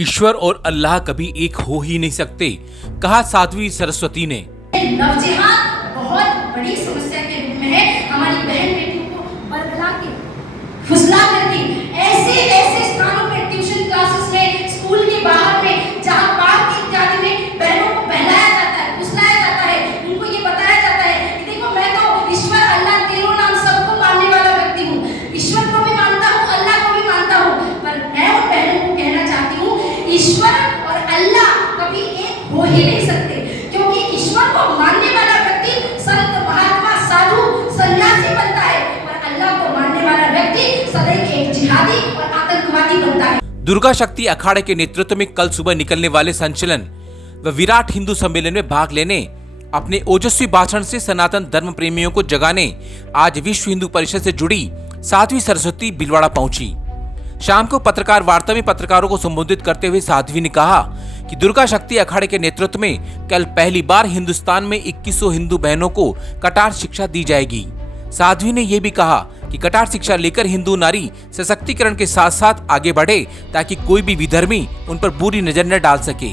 ईश्वर और अल्लाह कभी एक हो ही नहीं सकते, कहा साध्वी सरस्वती ने। नवजिहाद बहुत बड़ी समस्या के रूप में है। हमारी बहन बेटियों को बरगला के फुसला करके ऐसे ऐसे स्थानों पे ट्यूशन क्लासेस में, स्कूल के बाहर में, जहाँ पार्क इत्यादि में बहनों को बहलाया जाता है, फुसलाया जाता है, उनको ये बताया जाता है कि देखो मैं तो ईश्वर अल्लाह तीनों नाम सबको मानने वाला व्यक्ति हूँ, ईश्वर को भी मानता हूँ, अल्लाह को भी मानता हूँ। पर मैं उन बहनों को कहना चाहती हूँ ईश्वर और अल्लाह कभी एक हो ही नहीं सकते, क्योंकि ईश्वर को मानने वाला व्यक्ति संत, महात्मा, साधु, सन्यासी बनता है, और अल्लाह को मानने वाला व्यक्ति सदैव एक जिहादी और आतंकवादी बनता है। दुर्गा शक्ति अखाड़े के नेतृत्व में कल सुबह निकलने वाले संचलन व विराट हिंदू सम्मेलन में भाग लेने, अपने ओजस्वी भाषण से सनातन धर्म प्रेमियों को जगाने आज विश्व हिंदू परिषद से जुड़ी साध्वी सरस्वती भीलवाड़ा पहुंची। शाम को पत्रकार वार्ता में पत्रकारों को संबोधित करते हुए साध्वी ने कहा कि दुर्गा शक्ति अखाड़े के नेतृत्व में कल पहली बार हिंदुस्तान में 2100 हिंदू बहनों को कटार शिक्षा दी जाएगी। साध्वी ने यह भी कहा कि कटार शिक्षा लेकर हिंदू नारी सशक्तिकरण के साथ साथ आगे बढ़े, ताकि कोई भी विधर्मी उन पर बुरी नजर न डाल सके।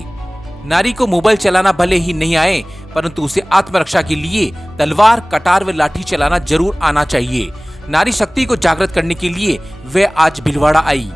नारी को मोबाइल चलाना भले ही नहीं आए, परंतु उसे आत्मरक्षा के लिए तलवार, कटार व लाठी चलाना जरूर आना चाहिए। नारी शक्ति को जागृत करने के लिए वे आज भीलवाड़ा आई।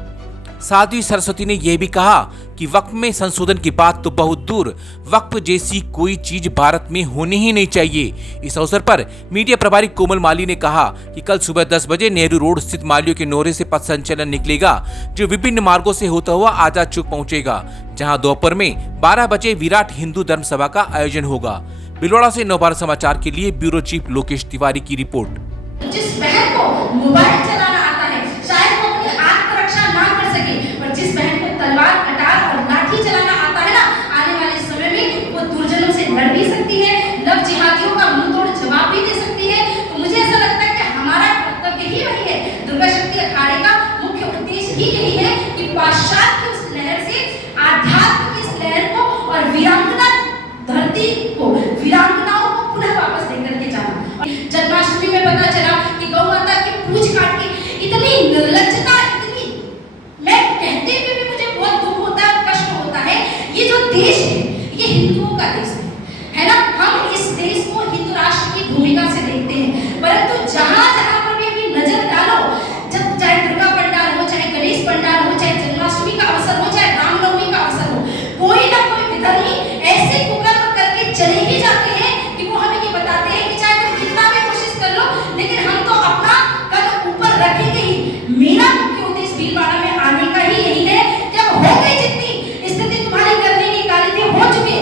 साध्वी सरस्वती ने यह भी कहा कि वक्फ में संशोधन की बात तो बहुत दूर, वक्फ जैसी कोई चीज भारत में होनी ही नहीं चाहिए। इस अवसर पर मीडिया प्रभारी कोमल माली ने कहा कि कल सुबह 10 बजे नेहरू रोड स्थित मालियों के नोरे से पथ संचलन निकलेगा, जो विभिन्न मार्गों से होता हुआ आजाद चौक पहुंचेगा, जहां दोपहर में 12 बजे विराट हिंदू धर्म सभा का आयोजन होगा। भीलवाड़ा से नवभारत समाचार के लिए ब्यूरो चीफ लोकेश तिवारी की रिपोर्ट। जिस बहन को मोबाइल चलाना आता है, शायद वो अपनी आत्मरक्षा ना कर सके, पर जिस बहन को तलवार, कटार और लाठी चलाना आता है ना, आने वाले समय में वो दुर्जनों से लड़ भी सकती है, लव जिहादियों का मुंह तोड़ जवाब भी दे सकती है। तो मुझे ऐसा लगता है कि हमारा कर्तव्य ही वही है। दुर्गा शक्ति अखाड़े का मुख्य उद्देश्य ही यही है कि पाश्चात्य की उस लहर से आध्यात्म की इस लहर को और वीरांगना धरती को, वीरांगनाओं को पुनः वापस लेकर के जाना। जन्माष्टमी में पता चला कि गौ माता की पूंछ काट के इतनी निर्लज्जता, इतनी, मैं कहते हुए भी मुझे बहुत दुख होता है, कष्ट होता है। ये जो देश है ये हिंदुओं का देश है ना। हम इस देश को हिंदू राष्ट्र की भूमिका से देखते हैं, परंतु जहां जहां पर भी अभी नजर डालो, जब चाहे दुर्गा पंडाल हो, चाहे गणेश पंडाल हो, चाहे जन्माष्टमी का अवसर हो, चाहे रामनवमी का अवसर हो, कोई ना कोई विधर्मी ऐसे कुकर्म करके चले ही जाते हैं कि वो हमें ये बताते हैं कि चाहे तुम कितना भी कोशिश कर लो, लेकिन हम तो अपना कदम ऊपर रखेंगे ही। मेरा मुख्य उद्देश्य भीलवाड़ा में आने का ही यही है। जब हो गई जितनी स्थिति तुम्हारी करने की काली थी, हो चुके,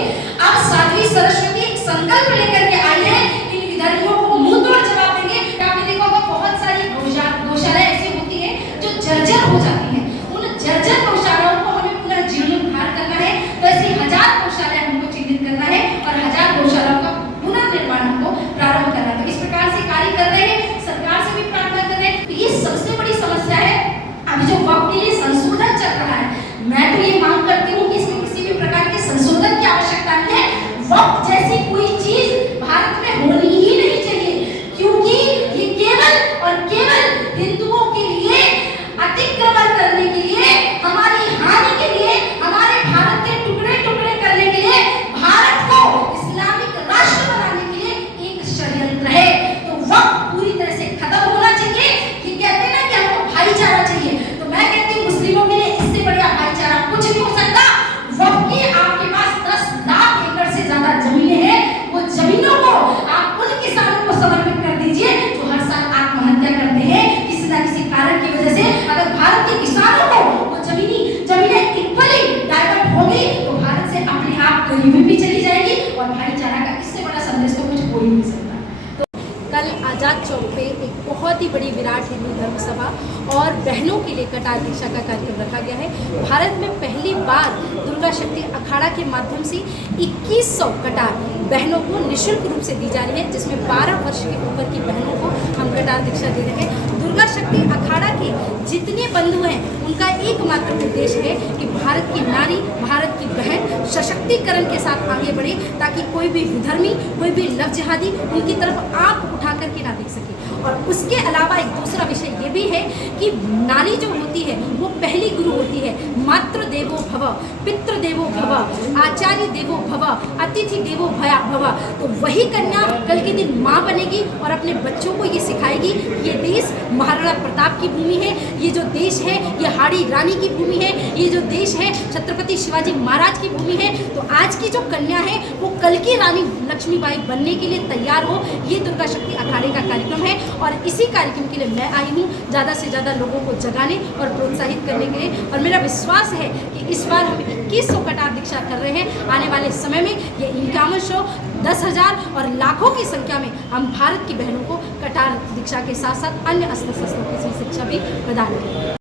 अब साध्वी सरस्वती एक संकल्प लेकर के आई है, इन विधर्मियों को मुंह तोड़ जवाब देंगे। आपने देखा होगा बहुत सारी गौशालाएं ऐसी होती है जो जर्जर हो जाती है, उन जर्जर गौशालाओं को हमें पुनः जीर्णोद्धार करना है। तो ऐसी 1000 गौशालाएं हमको चिन्हित करना है और 1000 गौशालाओं का पुनर्निर्माण हमको प्रारंभ करना है। तो इस प्रकार से कार्य कर रहे हैं, सरकार से भी प्रार्थना कर रहे हैं। तो ये सबसे बड़ी समस्या है अभी जो वक्फ के लिए संशोधन चल रहा है। मैं तो ये मांग करती हूँ कि इसमें किसी भी प्रकार के संशोधन की आवश्यकता नहीं है। वक्फ जैसी कोई चीज भारत में होनी ही नहीं चाहिए, क्योंकि ये केवल और केवल हिंदुओं के लिए अतिक्रमण करने के लिए, हमारी हानि के लिए, हमारे भारत के टुकड़े टुकड़े करने के लिए, भारत को इस्लामिक राष्ट्र बनाने के लिए एक षड्यंत्र है। तो वक्त पूरी तरह से खत्म होना चाहिए। ये कहते हैं ना कि हमको भाईचारा चाहिए, तो मैं कहती हूँ मुस्लिमों के लिए इससे बढ़िया भाईचारा कुछ नहीं हो सकता। वक्त की आपके पास 10 लाख एकड़ से ज्यादा जमीनें हैं, वो जमीनों को आप उन किसानों को समर्पित कर दीजिए जो हर साल आत्महत्या करते हैं किसी न किसी कारण की वजह से। अगर भारत के किसानों को वो जमीनें इक्वली डाइवर्ट होगी तो भारत से अपने आप गरीबी भी चली जाएगी और भाईचारा का इससे बड़ा संदेश तो कुछ हो ही नहीं सकता। कल आजाद चौक पे एक बहुत ही बड़ी विराट हिंदू धर्म सभा और बहनों के लिए कटार दीक्षा का कार्यक्रम रखा गया है। भारत में पहली बार दुर्गा शक्ति अखाड़ा के माध्यम से 2100 कटार बहनों को निःशुल्क रूप से दी जा रही है, जिसमें 12 वर्ष के ऊपर की बहनों को हम कटार दीक्षा दे रहे हैं। दुर्गा शक्ति अखाड़ा के जितने बंधु हैं उनका एकमात्र उद्देश्य है कि भारत की नारी, भारत की बहन सशक्तिकरण के साथ आगे बढ़े, ताकि कोई भी विधर्मी, कोई भी लव जिहादी उनकी तरफ आंख उठा करके ना देख सके। और उसके अलावा एक दूसरा विषय ये भी है कि नारी जो होती है वो पहली गुरु होती है। मातृ देवो भव, पितृ देवो भव, आचार्य देवो भव, अतिथि देवो भव। तो वही कन्या कल के दिन माँ बनेगी और अपने बच्चों को ये सिखाएगी ये देश महाराणा प्रताप की भूमि है, ये जो देश है ये हाड़ी रानी की भूमि है, ये जो देश है छत्रपति शिवाजी महाराज की भूमि है। तो आज की जो कन्या है वो कल की रानी लक्ष्मीबाई बनने के लिए तैयार हो, ये दुर्गा शक्ति अखाड़े का कार्यक्रम है। और इसी कार्यक्रम के लिए मैं आई हूँ ज़्यादा से ज़्यादा लोगों को जगाने और प्रोत्साहित करने के लिए। और मेरा विश्वास है कि इस बार हम 2100 कटार दीक्षा कर रहे हैं। आने वाले समय में ये 5100, 10,000 और लाखों की संख्या में हम भारत की बहनों को कटार दीक्षा के साथ साथ अन्य अस्त्र शस्त्रों की शिक्षा भी प्रदान करेंगे।